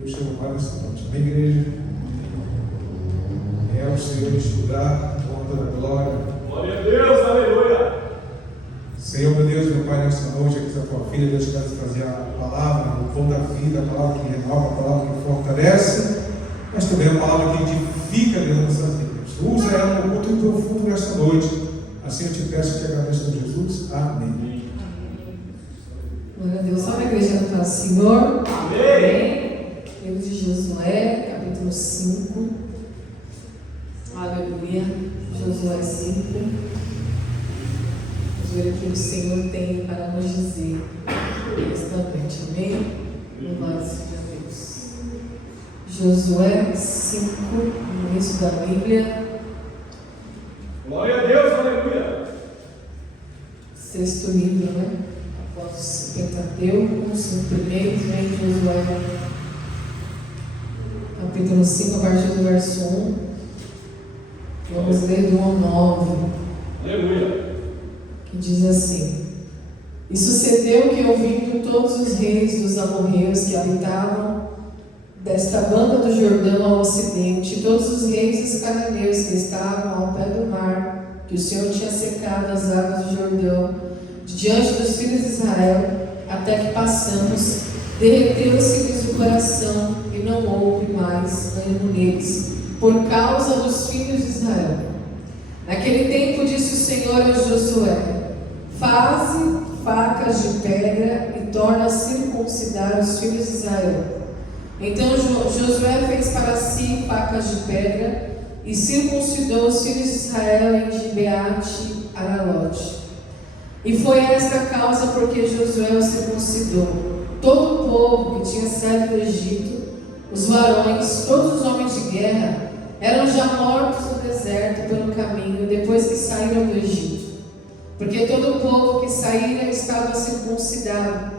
Deus te louvar nessa noite. Amém, igreja? É o Senhor estudar, toda a glória. Glória a Deus, aleluia. Senhor, meu Deus, meu Pai, nessa noite, aqui a tua filha, Deus quer trazer a palavra, o pão da vida, a palavra que renova, a palavra que fortalece, mas também a palavra que edifica dentro dessas vidas. Usa ela no culto profundo nesta noite. Assim eu te peço e te agradeço por Jesus. Amém. Glória a Deus. Só na igreja do nosso Senhor. Amém. Livro de Josué, capítulo 5. Aleluia. Josué 5. Vamos ver o que o Senhor tem para nos dizer esta noite. Amém? Louvado seja Deus. Josué 5, no início da Bíblia. Glória a Deus, aleluia. Sexto livro, né? Após o Pentateuco, o primeiro vem Josué, capítulo 5, a partir do verso 1. Vamos ler do 1 ao 9. Aleluia. Que diz assim: E sucedeu que, ouvindo todos os reis dos amorreus que habitavam desta banda do Jordão ao ocidente, todos os reis dos cananeus que estavam ao pé do mar, que o Senhor tinha secado as águas do Jordão, diante dos filhos de Israel, até que passamos, derreteu-se-lhes o coração, e não houve mais ânimo neles, por causa dos filhos de Israel. Naquele tempo disse o Senhor a Josué: Faze facas de pedra e torna a circuncidar os filhos de Israel. Então Josué fez para si facas de pedra e circuncidou os filhos de Israel em Gibeate Aralote. E foi esta a causa porque Josué os circuncidou. Todo o povo que tinha saído do Egito, os varões, todos os homens de guerra, eram já mortos no deserto pelo caminho, depois que saíram do Egito. Porque todo o povo que saíra estava circuncidado,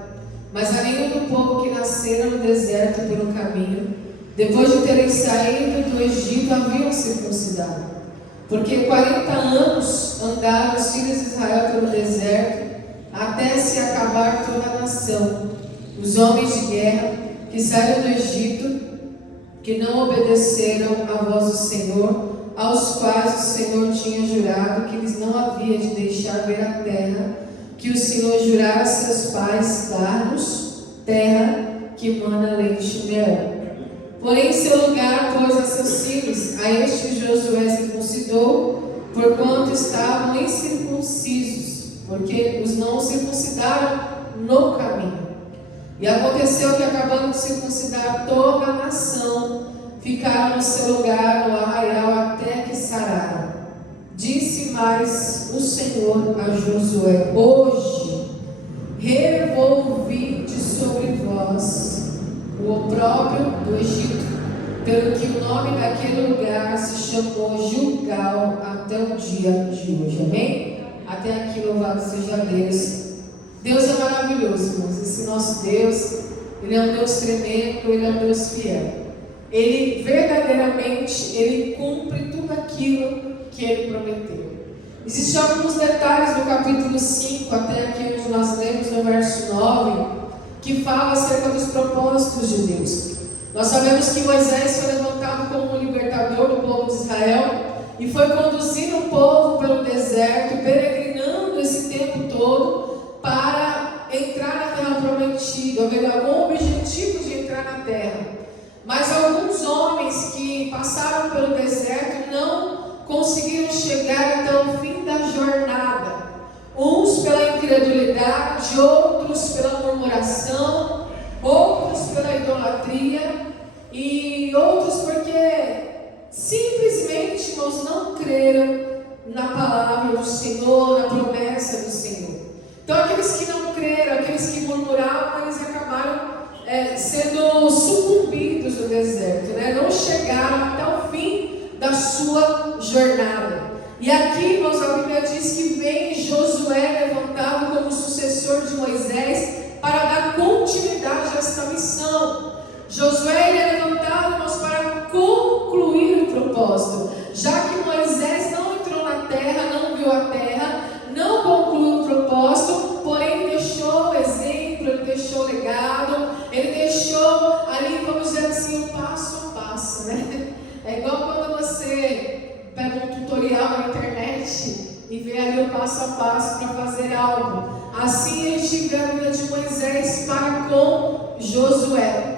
mas a nenhum do povo que nasceram no deserto pelo caminho, depois de terem saído do Egito, haviam circuncidado. Porque 40 anos andaram os filhos de Israel pelo deserto, até se acabar toda a nação. Os homens de guerra que saíram do Egito, que não obedeceram à voz do Senhor, aos quais o Senhor tinha jurado que lhes não havia de deixar ver a terra, que o Senhor jurara a seus pais dar-nos, terra que mana leite e mel. Porém, em seu lugar pôs a seus filhos, a este Josué circuncidou, porquanto estavam incircuncisos, porque os não circuncidaram no caminho. E aconteceu que, acabando de circuncidar toda a nação, ficaram no seu lugar no arraial até que sararam. Disse mais o Senhor a Josué: Hoje revolvi de sobre vós o opróbrio do Egito, pelo que o nome daquele lugar se chamou Gilgal até o dia de hoje. Amém? Até aqui, louvado seja Deus. Deus é maravilhoso, irmãos. Esse nosso Deus, Ele é um Deus tremendo, Ele é um Deus fiel. Ele verdadeiramente, Ele cumpre tudo aquilo que Ele prometeu. Existem alguns detalhes no capítulo 5, até aqui onde nós lemos no verso 9, que fala acerca dos propósitos de Deus. Nós sabemos que Moisés foi levantado como um libertador do povo de Israel e foi conduzindo o povo pelo deserto, peregrinando esse tempo todo para entrar na terra prometida, haver algum objetivo de entrar na terra. Mas alguns homens que passaram pelo deserto não conseguiram chegar até o fim da jornada. Uns pela incredulidade, outros pela murmuração, outros pela idolatria e outros porque simplesmente, irmãos, não creram na palavra do Senhor, na promessa do Senhor. Então aqueles que não creram, aqueles que murmuravam, eles acabaram sendo sucumbidos no deserto, né? Não chegaram até o fim da sua jornada. E aqui, irmãos, a Bíblia diz que vem Josué levantado como sucessor de Moisés para dar continuidade a esta missão. Josué ele é levantado, irmãos, para concluir o propósito, já que Moisés não entrou na terra, não viu a terra, não concluiu o propósito, porém deixou exemplo, ele deixou legado, ele deixou ali, vamos dizer passo a passo para fazer algo. Assim eles tiveram a vida de Moisés para com Josué.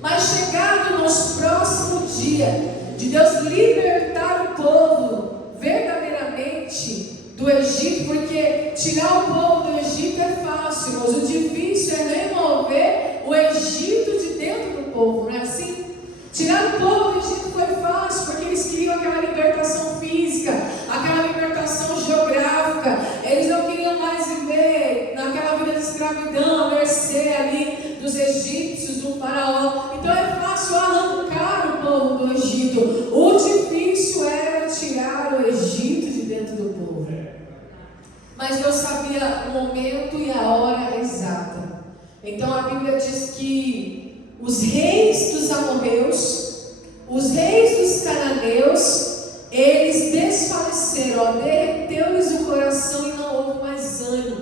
Mas chegado nos próximos dias de Deus libertar o povo verdadeiramente do Egito, porque tirar o povo do Egito é fácil, mas o difícil é remover o Egito de dentro do povo, não é assim? Tirar o povo do Egito foi fácil, porque eles queriam aquela libertação física, aquela libertação geográfica. Eles não queriam mais viver naquela vida de escravidão, mercê ali dos egípcios, do faraó. Então é fácil arrancar o povo do Egito. O difícil era tirar o Egito de dentro do povo. Mas Deus sabia o momento e a hora exata. Então a Bíblia diz que os reis dos amorreus, os reis dos cananeus, eles desfaleceram, derreteu-lhes o coração e não houve mais ânimo.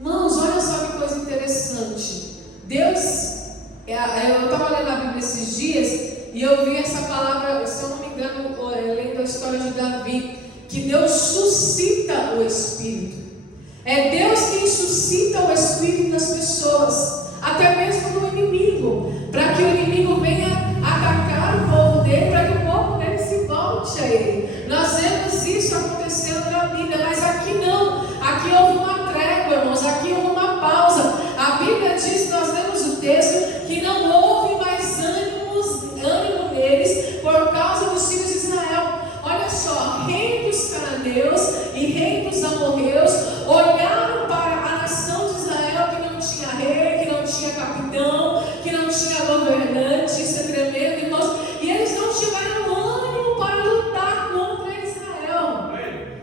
Irmãos, olha só que coisa interessante. Deus, eu estava lendo a Bíblia esses dias e eu vi essa palavra, se eu não me engano, lendo a história de Davi, que Deus suscita o Espírito. É Deus quem suscita o Espírito nas pessoas, até mesmo no inimigo, para que o inimigo venha atacar o povo dele, para que o povo dele se volte a ele. Nós vemos isso acontecendo na Bíblia, mas aqui não. Aqui houve uma trégua, irmãos, aqui houve uma pausa. A Bíblia diz, nós lemos o texto, que não houve mais ânimo neles por causa dos filhos de Israel. Olha só, rei dos cananeus e rei dos amorreus olharam para a nação de Israel, que não tinha rei, que não tinha capitão, que não tinha governante. Isso é tremendo, irmãos. E eles não tiveram ânimo para lutar contra Israel.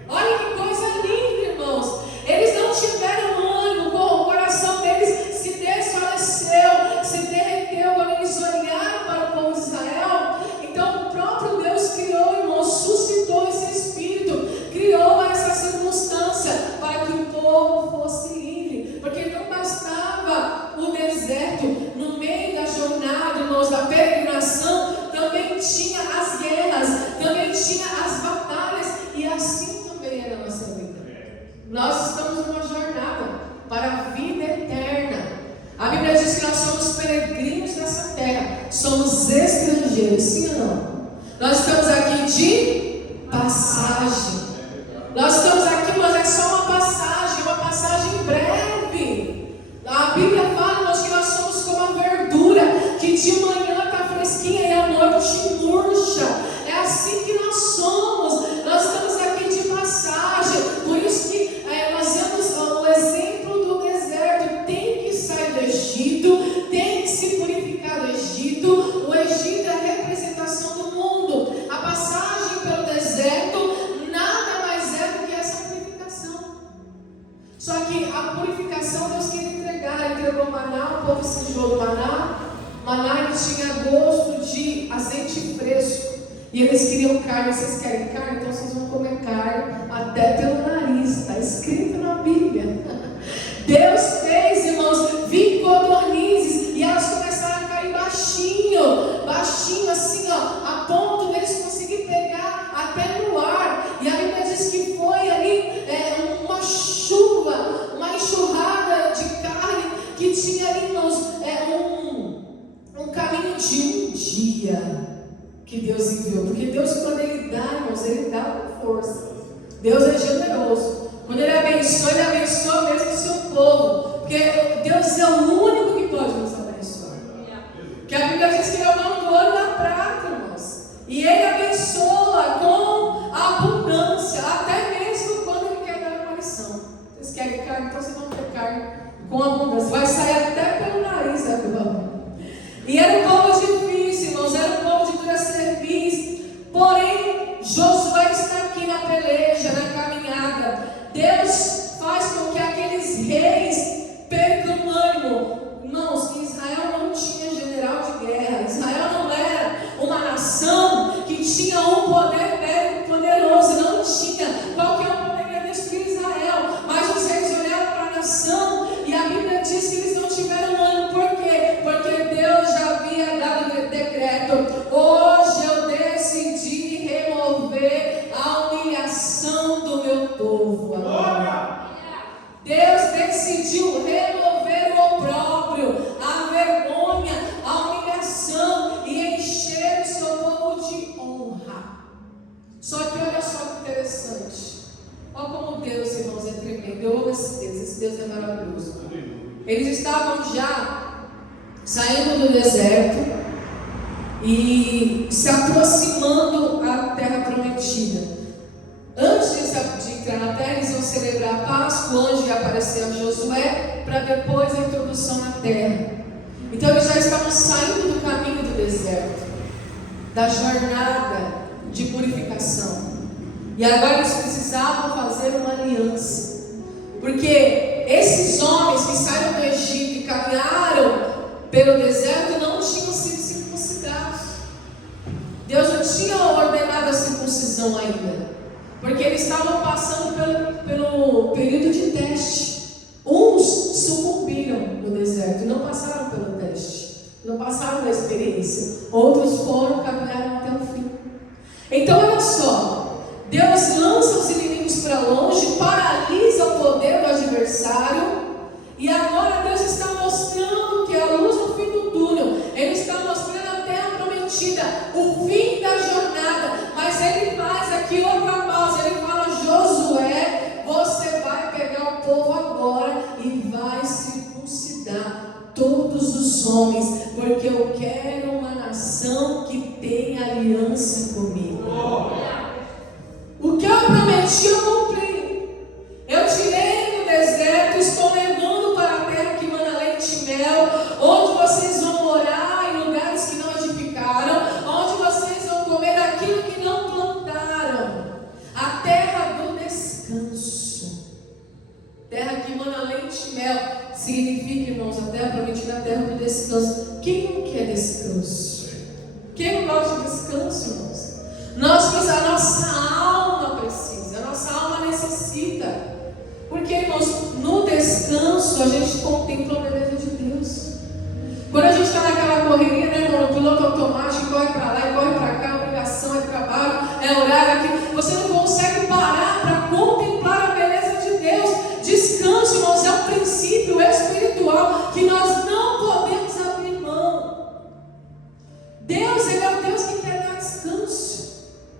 Olha que coisa linda, irmãos. Eles não tiveram ânimo, o coração deles se desfaleceu, se derreteu quando eles olharam para o povo de Israel. Então o próprio Deus criou, irmãos, suscitou esse espírito, criou essa circunstância para que o povo fosse livre, porque não bastava o deserto. No meio da jornada, irmãos, da peregrinação, também tinha as guerras, também tinha as batalhas, e assim também era a nossa vida. Nós estamos numa jornada para a vida eterna. A Bíblia diz que nós somos peregrinos nessa terra, somos estrangeiros, sim ou não? Nós estamos aqui de passagem. Nós estamos aqui, mas é só uma passagem breve. A Bíblia fala que nós somos como a verdura, que de manhã está fresquinha e à noite murcha. É assim que nós somos. Nós estamos aqui de passagem. Por isso que nós vemos o exemplo do deserto. Tem que sair do Egito, tem que se purificar do Egito. O Egito é a representação do mundo. A passagem pelo deserto nada mais é do que essa purificação. Só que a purificação Deus queria entregar. Ele entregou maná, o povo se enjoou do maná. Maná tinha gosto de azeite fresco. E eles queriam carne. Vocês querem carne? Então vocês vão comer carne até pelo nariz. Está escrito na Bíblia. Deus fez, irmãos, 20 codornizes e elas começaram a cair baixinho assim, ó, a ponto deles conseguirem pegar até no ar. E a Bíblia diz que foi ali uma chuva, uma enxurrada de carne que tinha ali, irmãos, um caminho de um dia que Deus enviou. Porque Deus, quando Ele dá, irmãos, Ele dá com força. Deus é generoso. Quando Ele abençoa mesmo o seu povo. Porque Deus é o único que pode nos abençoar. Porque a Bíblia diz que Ele é o dono do ouro e da prata, irmãos. E Ele abençoa com abundância, até mesmo quando Ele quer dar uma lição. Vocês querem carne? Então vocês vão ter carne com abundância. Vai sair até pelo nariz agora. E era um povo difícil, irmãos. Era um povo de dura cerviz. Porém, Josué está aqui na peleja, na caminhada. Deus faz com que aqueles reis percam ânimo. Irmãos, Israel não tinha general de guerra. Israel não era uma nação que tinha um poder bélico poderoso. Não tinha. Qualquer um poderia destruir Israel. Mas os reis olharam para a nação e a Bíblia diz que eles não tiveram ânimo. Por quê? Porque Deus já havia dado decreto. Hoje eu decidi remover a humilhação do meu povo. é maravilhoso. Eles estavam já saindo do deserto e se aproximando à terra prometida. Antes de entrar na terra, eles iam celebrar a Páscoa, o anjo ia aparecer a Josué, para depois a introdução na terra. Então eles já estavam saindo do caminho do deserto, da jornada de purificação. E agora eles precisavam fazer uma aliança, porque esses homens que saíram do Egito e caminharam pelo deserto não tinham sido circuncidados. Deus não tinha ordenado a circuncisão ainda, porque eles estavam passando pelo período de teste. Uns sucumbiram no deserto, não passaram pelo teste, não passaram da experiência. Outros foram, caminharam até o fim. Então olha só, Deus lança os inimigos para longe, paralisa o poder do adversário, e agora Deus está mostrando que a luz no fim do túnel, Ele está mostrando a terra prometida, o fim da jornada. Mas Ele faz aqui outra pausa, Ele fala: Josué, você vai pegar o povo agora e vai circuncidar todos os homens, porque eu quero uma nação que tenha aliança comigo. O que eu prometi eu cumpri. Eu tirei do deserto, estou levando para a terra que mana leite e mel, onde vocês vão morar em lugares que não edificaram, onde vocês vão comer daquilo que não plantaram. A terra do descanso. Terra que mana leite e mel significa, irmãos, a terra prometida, a terra do descanso. Quem não quer descanso? Quem não gosta de descanso, irmãos? A nossa alma precisa, a nossa alma necessita. Porque, irmãos, no descanso a gente contempla a beleza de Deus. Quando a gente está naquela correria, né, irmão, no piloto automático, corre para lá e corre para cá, obrigação, é trabalho, é horário aqui, você não consegue parar para contemplar a beleza de Deus. Descanso, irmãos, é um princípio espiritual que nós não podemos abrir mão. Deus, Ele é o Deus que quer dar descanso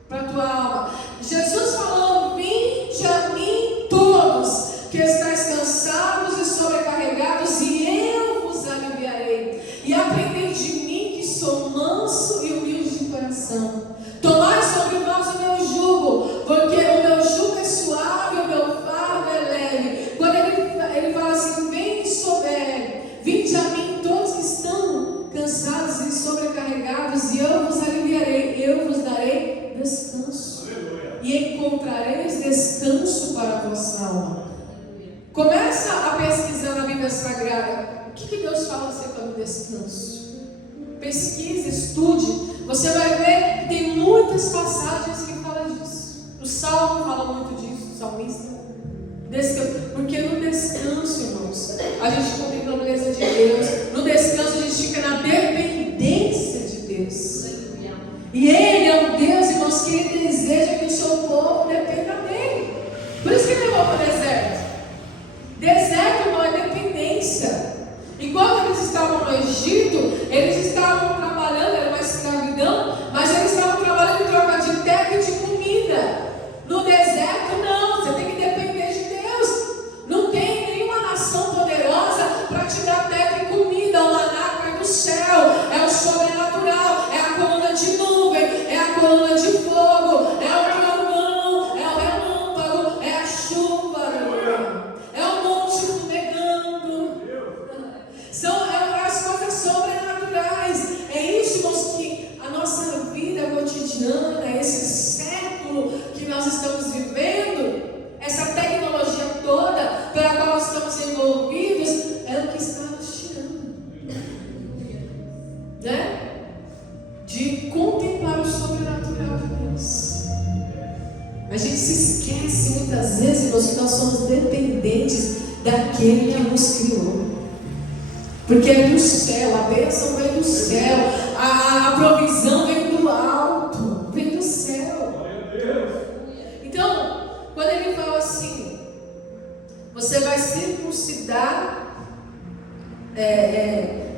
para a tua alma. Jesus falou: vinde a mim todos que estáis cansados e sobrecarregados, e eu vos aliviarei. E aprendei de mim, que sou manso e humilde de coração. Tomai sobre vós o meu jugo, porque o meu jugo é suave, o meu fardo é leve. Quando ele fala assim: vinde a mim todos que estão cansados e sobrecarregados, e eu vos aliviarei, eu vos darei descanso. Aleluia. E encontrareis descanso para a vossa alma. Começa a pesquisar na Bíblia Sagrada o que Deus fala acerca do descanso. Pesquise, estude. Você vai ver que tem muitas passagens que falam disso. O Salmo fala muito disso, o salmista. Descanso. Porque no descanso, irmãos, a gente contempla a beleza de Deus. No descanso a gente fica na dependência de Deus. E Ele é um Deus, irmãos, que Ele deseja que o seu povo dependa dEle. Por isso que Ele levou para o deserto. Deserto, irmão, é dependência. Enquanto eles estavam no Egito, eles estavam trabalhando, era uma escravidão, mas eles estavam trabalhando em troca de terra e de comida. No deserto, não, você tem que depender de Deus. Não tem nenhuma nação poderosa para te dar terra e comida. O maná cai do céu, é o sobrenatural, é a coluna de nuvem, é a coluna de fogo, é o trovão, é o relâmpago, é a chuva, é o monte fumegando. São as coisas sobrenaturais. É isso, irmãos, que a nossa vida cotidiana, esse século que nós estamos vivendo, essa tecnologia toda pela qual nós estamos envolvidos, é o que está nos tirando, né? De contemplar o sobrenatural de Deus. A gente se esquece muitas vezes, irmãos, que nós somos dependentes daquele que nos criou. Porque é do céu, a bênção vem do céu, a provisão vem do alto, vem do céu. Então, quando ele fala assim, você vai circuncidar,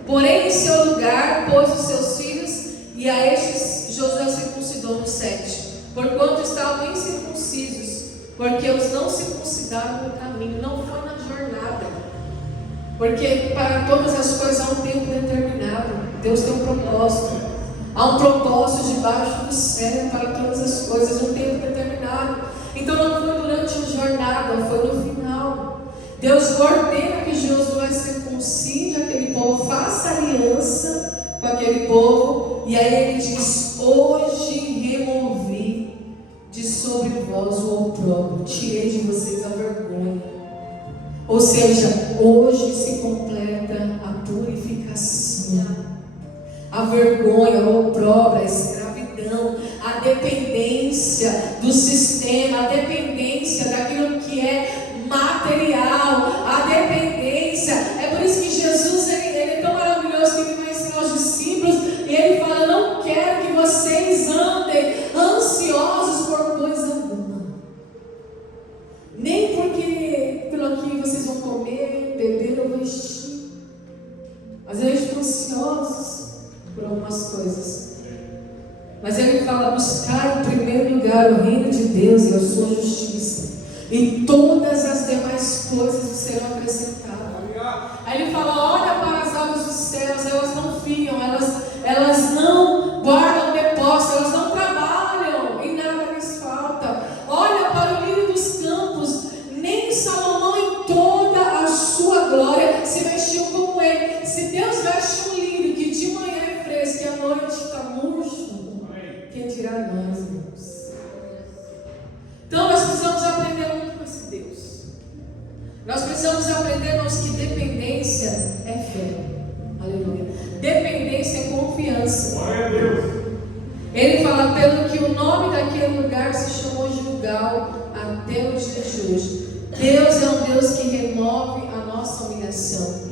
porém em seu lugar pôs os seus filhos, e a estes Josué circuncidou no 7, porquanto estavam incircuncisos, porque os não circuncidaram no caminho, não foi na jornada. Porque para todas as coisas há um tempo determinado. Deus tem um propósito. Há um propósito debaixo do céu para todas as coisas, um tempo determinado. Então não foi durante a jornada, foi no final. Deus ordena que Josué circuncide aquele povo, faça aliança com aquele povo. E aí ele diz: hoje removi de sobre vós o opróbrio, tirei de vocês a vergonha. Ou seja, hoje se completa a purificação. A vergonha, o opróbrio, a escravidão, a dependência do sistema, a dependência daquilo que é material, a dependência. É por isso que Jesus ele é tão maravilhoso que ele vai ensinar os discípulos e ele fala: não quero que vocês andem ansiosos por coisa alguma, nem porque pelo que vocês vão comer, beber ou vestir. Às vezes estão ansiosos por algumas coisas, mas ele fala: buscar em primeiro lugar o reino de Deus e a sua justiça, e todas as demais coisas serão acrescentadas. Aí ele fala: olha para as aves dos céus, elas não fiam, elas não guardam depósito, elas não trabalham e nada lhes falta. Olha para o lírio dos campos, nem Salomão em toda a sua glória se vestiu como ele. Se Deus veste um lírio que de manhã é fresco e à noite está murcho, quem dirá nós, irmãos? Então nós precisamos aprender muito com esse Deus. Nós precisamos aprender, irmãos, que dependência é fé. Aleluia. Dependência é confiança. Glória a Deus. Ele fala: pelo que o nome daquele lugar se chamou Gilgal até os dias de hoje. Deus é um Deus que remove a nossa humilhação.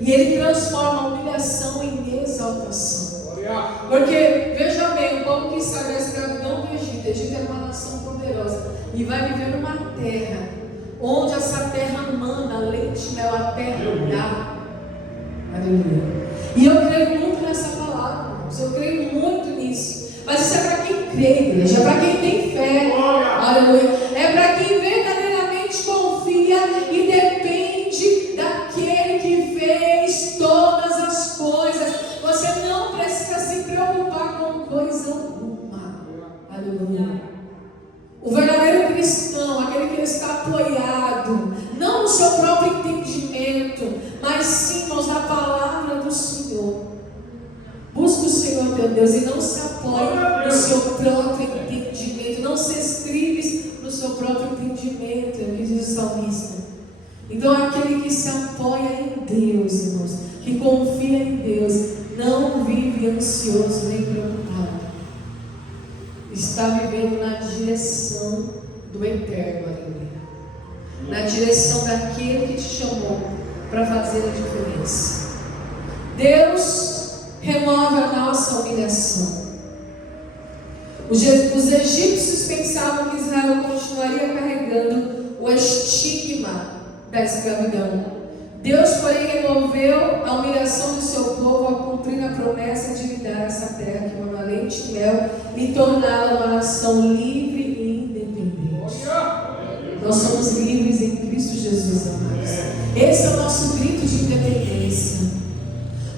E Ele transforma a humilhação em exaltação. Porque, veja bem, o povo que saiu da escravidão do Egito, o Egito era uma nação poderosa, e vai viver numa terra, onde essa terra manda leite e mel, a terra dá. Aleluia. E eu creio muito nessa palavra, irmãos. Eu creio muito nisso. Mas isso é para quem crê, igreja, é para quem tem fé. Aleluia. É para quem verdadeiramente confia e depende daquele que fez todas as coisas. Você não precisa se preocupar com coisa alguma. Aleluia. O verdadeiro cristão, aquele que está apoiado, não no seu próprio entendimento, mas sim, irmãos, na palavra do Senhor. Busque o Senhor teu Deus e não se apoie no seu próprio entendimento. Não se estribe no seu próprio entendimento, é o que diz o salmista. Então, aquele que se apoia em Deus, irmãos, que confia em Deus, não vive ansioso nem preocupado. Está vivendo na direção do eterno, aleluia. Na direção daquele que te chamou para fazer a diferença. Deus remove a nossa humilhação. Os egípcios pensavam que Israel continuaria carregando o estigma da escravidão. Deus, porém, removeu a humilhação do seu povo ao cumprir a promessa de lhe dar essa terra que manda leite e mel e torná-la uma nação livre e independente. Nós somos livres em Cristo Jesus, amados. Esse é o nosso grito de independência.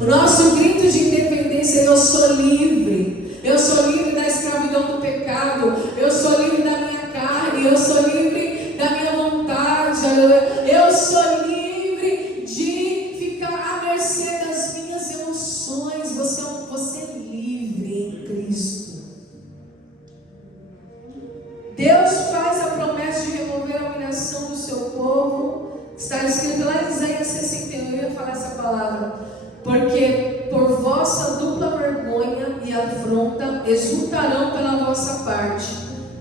O nosso grito de independência é: eu sou livre. Eu sou livre da escravidão do pecado. Eu sou livre da minha carne. Eu sou livre da minha vontade. Eu sou livre de ficar à mercê das minhas emoções. Você é livre em Cristo. Deus faz a promessa de remover a humilhação do seu povo. Está escrito lá em Isaías 61, eu ia falar essa palavra. Porque por vossa dupla vergonha e afronta exultarão pela vossa parte,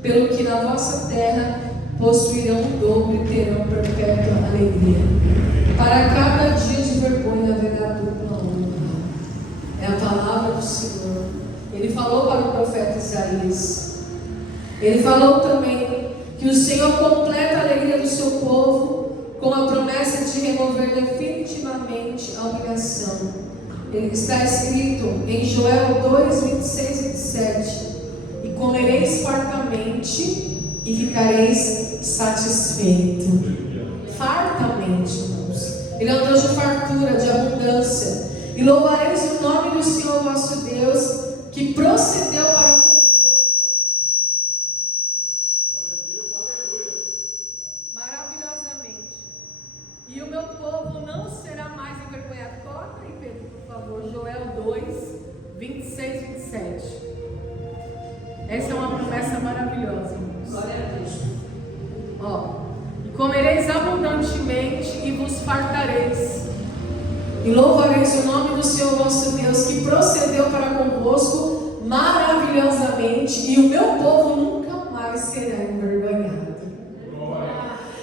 pelo que na vossa terra possuirão o dobro e terão perpétua alegria. Para cada dia de vergonha haverá dupla honra. É a palavra do Senhor. Ele falou para o profeta Isaías. Ele falou também que o Senhor completa a alegria do seu povo com a promessa de remover definitivamente a humilhação. Ele está escrito em Joel 2, 26 e 27: e comereis fartamente e ficareis satisfeitos. Fartamente, irmãos. Ele é um Deus de fartura. fartura, de abundância. E louvareis o nome do Senhor vosso Deus, que procedeu para convosco maravilhosamente. E o meu povo não será mais envergonhado. Coloca aí, Pedro, por favor, Joel 2, 26, 27. Essa é uma promessa maravilhosa, irmãos. Glória a Deus. Ó, e comereis abundantemente e vos fartareis. E louvareis o nome do Senhor vosso Deus, que procedeu para convosco maravilhosamente, e o meu povo nunca mais será envergonhado.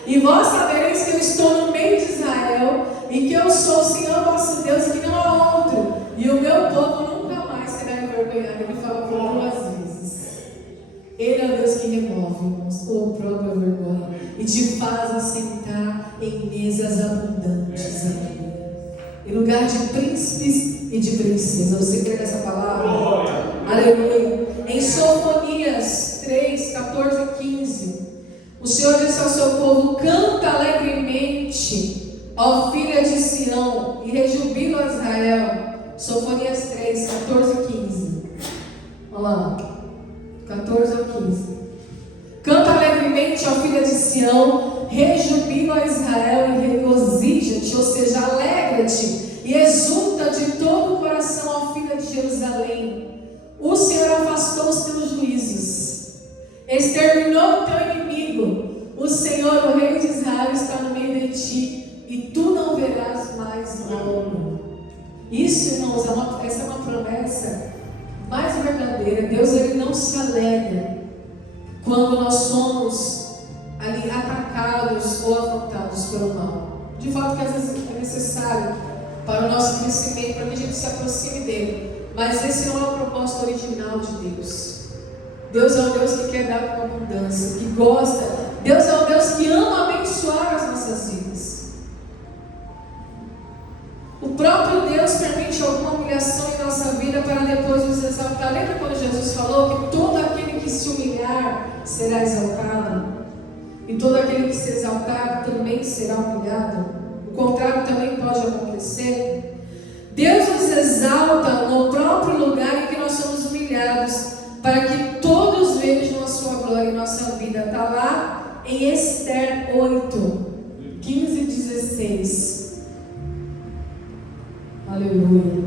E vós sabereis que eu estou no meio de Israel, e que eu sou o Senhor vosso Deus, e que não há outro, e o meu povo nunca mais será envergonhado. Ele fala por 2 vezes. Ele é o Deus que remove, irmãos, a própria vergonha e te faz assentar em mesas abundantes aqui, em lugar de príncipes e de princesas. Você crê nessa palavra? Aleluia. Em Sofonias 3, 14 e 15, o Senhor disse ao seu povo: canta alegremente, ó filha de Sião, e rejubila Israel. Sofonias 3, 14 e 15. Olha lá. 14 ao 15. Canta alegremente, ó filha de Sião, rejubila Israel e regozija-te, ou seja, alegra-te e exulta de todo o coração, ó filha de Jerusalém. O Senhor afastou os teus juízos, exterminou o teu inimigo. O Senhor, o Rei de Israel, está no meio de ti, e tu não verás mais logo. Isso, irmãos, essa é uma promessa mais verdadeira. Deus, ele não se alegra quando nós somos ali atacados ou afrontados pelo mal. De fato que às vezes é necessário para o nosso crescimento, para que a gente se aproxime dele, mas esse não é o propósito original de Deus. Deus é um Deus que quer dar com abundância, que gosta. Deus é um Deus que ama abençoar as nossas vidas. O próprio Deus permite alguma humilhação em nossa vida para depois nos exaltar. Lembra quando Jesus falou que todo aquele que se humilhar será exaltado? E todo aquele que se exaltar também será humilhado? O contrário também pode acontecer. Deus nos exalta no próprio lugar em que nós somos humilhados, para que todos vejam a sua glória em nossa vida. Está lá em Esther 8, 15 e 16. Aleluia.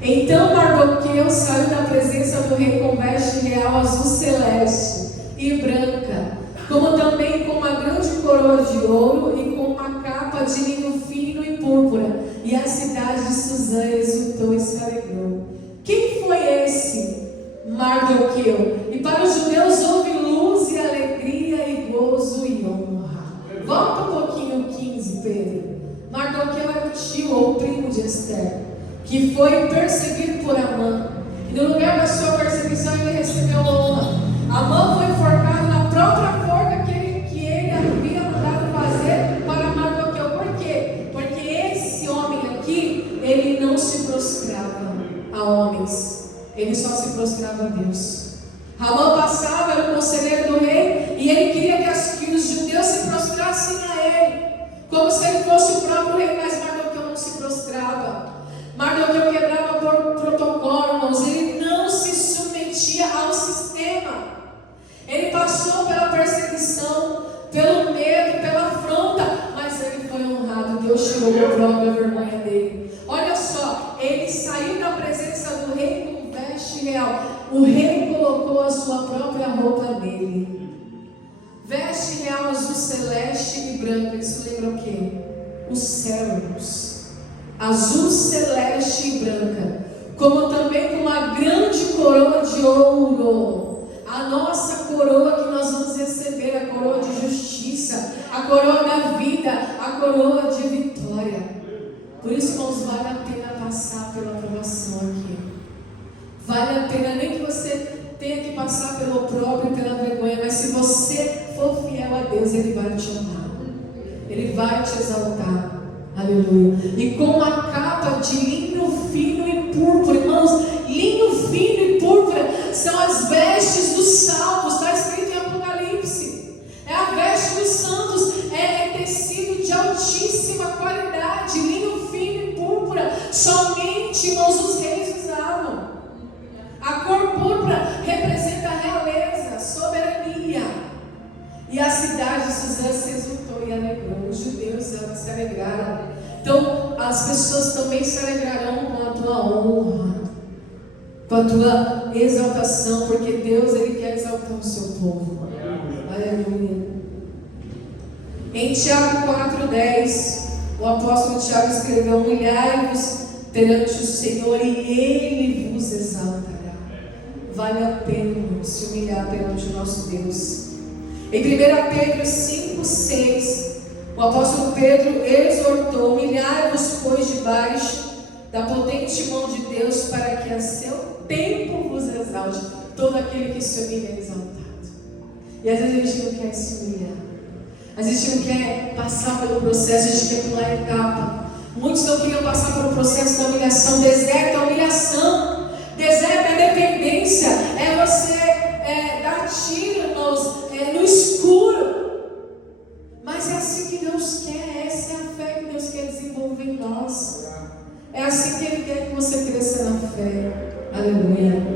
Então Mardoqueu saiu da presença do rei com veste real azul celeste e branca, como também com uma grande coroa de ouro e com uma capa de linho fino e púrpura. E a cidade de Suzã exultou e se alegrou. Quem foi esse Mardoqueu? E para os judeus houve luz e alegria e gozo e honra. Volta um pouquinho, 15, Pedro. Mardoqueu era o tio ou primo de Esther, que foi perseguido por Amã. E no lugar da sua perseguição ele recebeu honra. Amã foi enforcado na própria forca que ele havia mandado fazer para Mardoqueu. Por quê? Porque esse homem aqui, ele não se prostrava a homens, ele só se prostrava a Deus. Amã passava, era o conselheiro do rei, e ele queria que os judeus se prostrassem a ele, como se ele fosse o próprio rei, mas Mardoqueu não se prostrava. Mardoqueu quebrava por protocolo, irmãos. Ele não se submetia ao sistema. Ele passou pela perseguição, pelo medo, pela afronta, mas ele foi honrado. Deus tirou a própria vergonha dele. Olha só, ele saiu da presença do rei com veste real. O rei colocou a sua própria roupa nele. Veste real azul celeste e branco. Isso lembra o quê? Os céus. Azul celeste e branca. Como também com uma grande coroa de ouro. A nossa coroa que nós vamos receber. A coroa de justiça. A coroa da vida. A coroa de vitória. Por isso, irmãos, vale a pena passar pela aprovação aqui. Vale a pena, nem que você tenha que passar pelo próprio e pela vergonha, mas se você for fiel a Deus, Ele vai te honrar, Ele vai te exaltar, aleluia. E com uma capa de linho fino e púrpura, irmãos, linho fino e púrpura são as vestes dos salvos, está escrito em Apocalipse, é a veste dos santos, é tecido de altíssima qualidade, linho fino e púrpura. com a tua exaltação, porque Deus, Ele quer exaltar o seu povo. Aleluia. Em Tiago 4,10, o apóstolo Tiago escreveu: humilhai-vos perante o Senhor e Ele vos exaltará. Vale a pena, irmão, se humilhar perante o nosso Deus. Em 1 Pedro 5,6, o apóstolo Pedro exortou: humilhai-vos, pois, debaixo da potente mão de Deus, para que a seu tempo vos exalte. Todo aquele que se humilha é exaltado. E às vezes a gente não quer se humilhar, a gente não quer passar pelo processo, a gente quer pular a etapa. Muitos não queriam passar pelo processo da humilhação. Deserto é humilhação, deserto é dependência, é você dar tiro, irmãos, no escuro. Mas é assim que Deus quer, essa é a fé que Deus quer desenvolver em nós. É assim que Ele quer que você cresça na fé. Aleluia.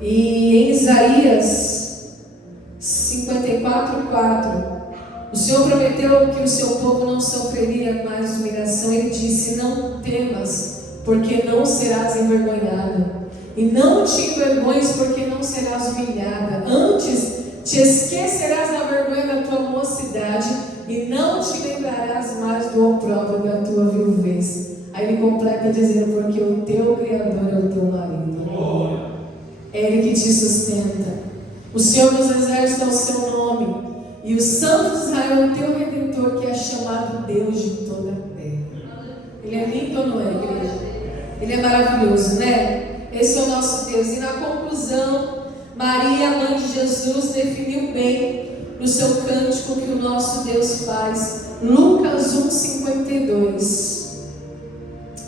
E em Isaías 54:4, o Senhor prometeu que o seu povo não sofreria mais humilhação. Ele disse: não temas, porque não serás envergonhada, e não te envergonhes, porque não serás humilhada. Antes te esquecerás da vergonha da tua mocidade, e não te lembrarás mais do opróbrio da tua viuvez. Aí ele completa dizendo: porque o teu Criador é o teu marido. É Ele que te sustenta. O Senhor dos Exércitos é o seu nome, e o Santo de Israel é o teu Redentor, que é chamado Deus de toda a terra. Ele é lindo ou não é, igreja? Ele é maravilhoso, né? Esse é o nosso Deus. E na conclusão, Maria, mãe de Jesus, definiu bem no seu cântico que o nosso Deus faz. Lucas 1,52.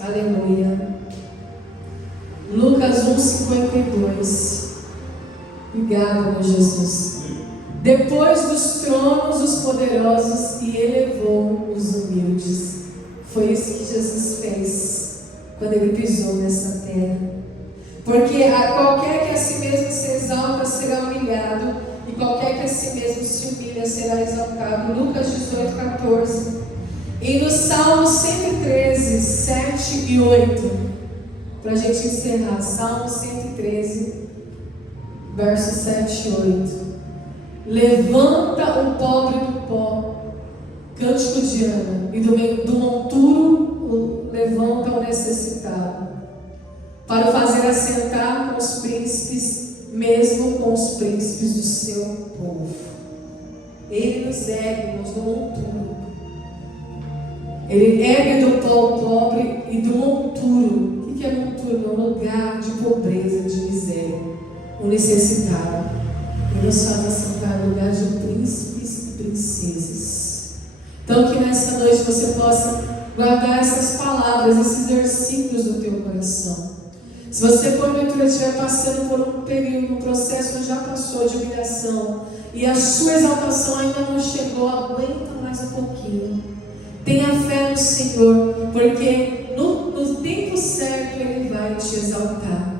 Aleluia. Lucas 1,52. Obrigada, meu Jesus. Depois dos tronos os poderosos, e elevou os humildes. Foi isso que Jesus fez quando Ele pisou nessa terra. Porque a qualquer que a si mesmo se exalta será humilhado, e qualquer que a si mesmo se humilha será exaltado. Lucas 18:14. E no Salmo 113, 7 e 8, para a gente encerrar, Salmo 113, versos 7 e 8. Levanta o pobre do pó, cântico de Ana, e do monturo levanta o necessitado, para o fazer assentar com os príncipes, mesmo com os príncipes do seu povo. Ele nos ergue do monturo. Ele ergue do pó o pobre e do monturo. O que é monturo? Um lugar de pobreza, de miséria, o necessitado. Ele nos faz assentar no lugar de príncipes e princesas. Então, que nessa noite você possa guardar essas palavras, esses versículos no teu coração. Se você porventura estiver passando por um período, um processo ou já passou de humilhação, e a sua exaltação ainda não chegou, aguenta mais um pouquinho. Tenha fé no Senhor, porque no tempo certo Ele vai te exaltar.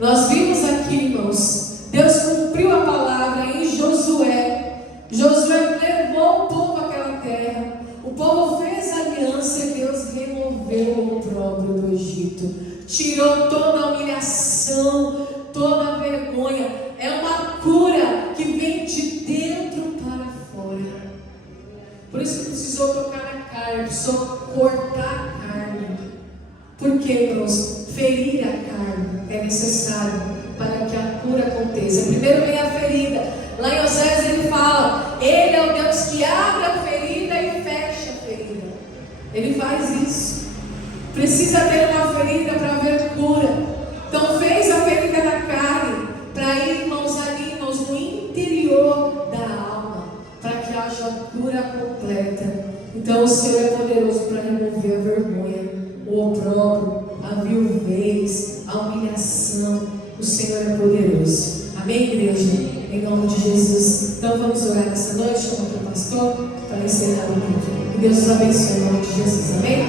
Nós vimos aqui, irmãos, Deus cumpriu a palavra em Josué. Josué levou o povo àquela terra. O povo fez aliança e Deus removeu o opróbrio do Egito. Tirou toda a humilhação, toda a vergonha. É uma cura que vem de dentro para fora. Por isso que precisou tocar na carne, precisou cortar a carne. Por quê, irmãos? Ferir a carne é necessário para que a cura aconteça. Primeiro vem a ferida. Lá em Oséias ele fala: Ele é o Deus que abre a ferida e fecha a ferida. Ele faz isso. Precisa ter uma ferida para haver cura. Então fez a ferida na carne, para ir, irmãos, ali, irmãos, no interior da alma, para que haja cura completa. Então o Senhor é poderoso para remover a vergonha, o opróbrio, a viuvez, a humilhação. O Senhor é poderoso. Amém, igreja? Em nome de Jesus. Então vamos orar nessa noite, chama o pastor, para encerrar o culto. Que Deus os abençoe em nome de Jesus. Amém?